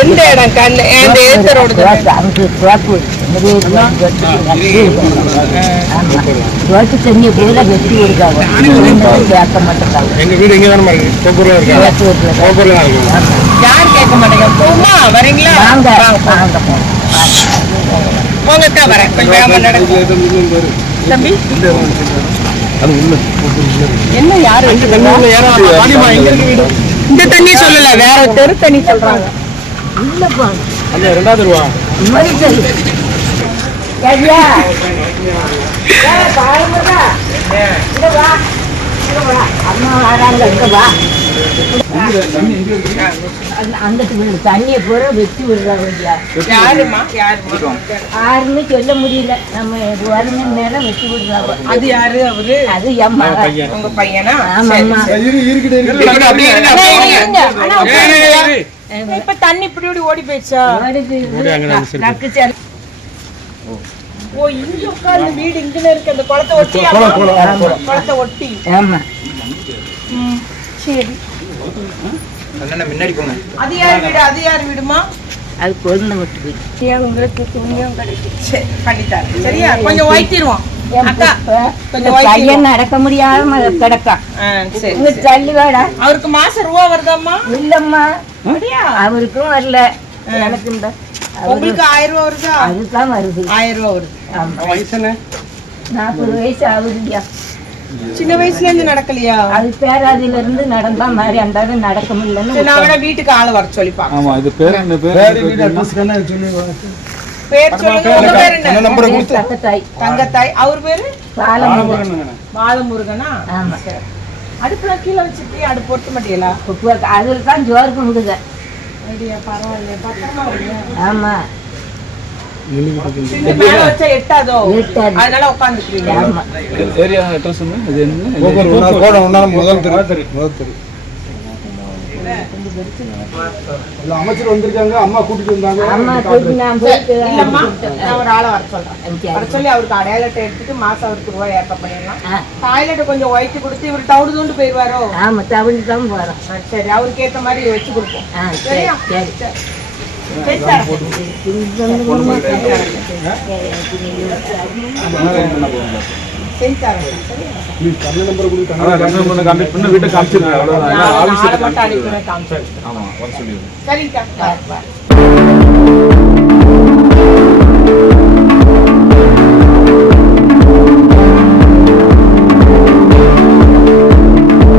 எந்த இடம் கண்ணு அந்த ஏத்தரோட தண்ணி பூரா வெட்டி விடுதாங்க கேட்க மாட்டேங்காங்க. எங்க வீடு இங்க தானே இருக்கு. யார் கேட்க மாட்டேங்க. போமா வரீங்களா? வாங்க போங்கக்கா வரேன். தம்பி என்ன யாரு இந்த தண்ணி சொல்லல, வேற தெரு தண்ணி சொல்றாங்க. ரெண்டாவது ரூபா அந்த தண்ணியை பூரா வெட்டி விடுறாங்க. யாருன்னு சொல்ல முடியல. நம்ம 1 மணி நேரம் வெட்டி விடுறாங்க. அது யாரு? அவரு அது அம்மா உங்க பையனா? இப்ப தண்ணி இப்படி ஓடி போயிடுச்சா? ஓ இங்க உட்கார்ந்து வீடு இங்க இருக்கு. அந்த குளத்தை ஒட்டி குளத்தை ஒட்டி. ஆமா சரி முன்னாடி போங்க. அது யார் வீடு? அது யார் வீடுமா? அது குழந்தை விட்டு போயிடுச்சு. உங்களுக்கு துணியும் கிடைக்கும். பண்ணிட்டாரு சரியா? கொஞ்சம் வைத்திருவோம் அக்கா. பையன் நடக்க முடியாம கிடக்கா. சரி தள்ளி வாடா. அவருக்கு மாசம் ரூபா வருதாம்மா? இல்லம்மா அவருக்கும் வரல. எனக்கு இந்த உங்களுக்கு 1000 ரூபா வருதா? அதுதான் வருது. 1000 ரூபா வருது. 40 வயசு ஆகுதுயா. சின்ன வயசுல இருந்து நடக்கலையா? அது பேராதில இருந்து நடந்தா மாதிரி அண்டாவது நடக்க முடியலன்னு நான் வீட்டுக்கு ஆளை வர சொல்லிப்பா. ஆமா இது பேர் என்ன? பேர் வீடு அட்ரஸ் என்ன சொல்லி பேர் சொல்லுங்க. உங்க பேர் என்ன? நம்பர் கொடுத்து. தங்கத்தாய். தங்கத்தாய். அவர் பேரு பாலமுருகன். பாலமுருகனா? ஆமா. அடுப்புல கீழே வச்சுட்டு அடுப்பு பொறுத்த மாட்டீங்களா? அதுல தான் ஜோர் பண்ணுங்க. ஐடியா பரவாயில்ல. பத்திரமா வருங்க. ஆமா மேல வச்சா எட்டாதோ, அதனால உட்காந்துக்கிறீங்க. ஏரியா அட்ரஸ் என்ன? இது என்ன? முதல் தெரு. அமைச்சர் வந்திருக்காங்க. அம்மா கூட்டிட்டு வந்தாங்க. இல்லம்மா நான் ஒரு ஆளை வர சொல்றேன். வர சொல்லி அவருக்கு அடையாள அட்டை எடுத்துட்டு மாசம் அவருக்கு ரூபாய் ஏற்பாடு பண்ணிடலாம். டாய்லெட் கொஞ்சம் ஒயிட்டு கொடுத்து இவர் டவுடு தூண்டு போயிடுவாரோ? ஆமா தவிடு தான் போறோம். சரி அவருக்கு ஏற்ற மாதிரி வச்சு கொடுப்போம். சரியா? சரி சரிக்கா.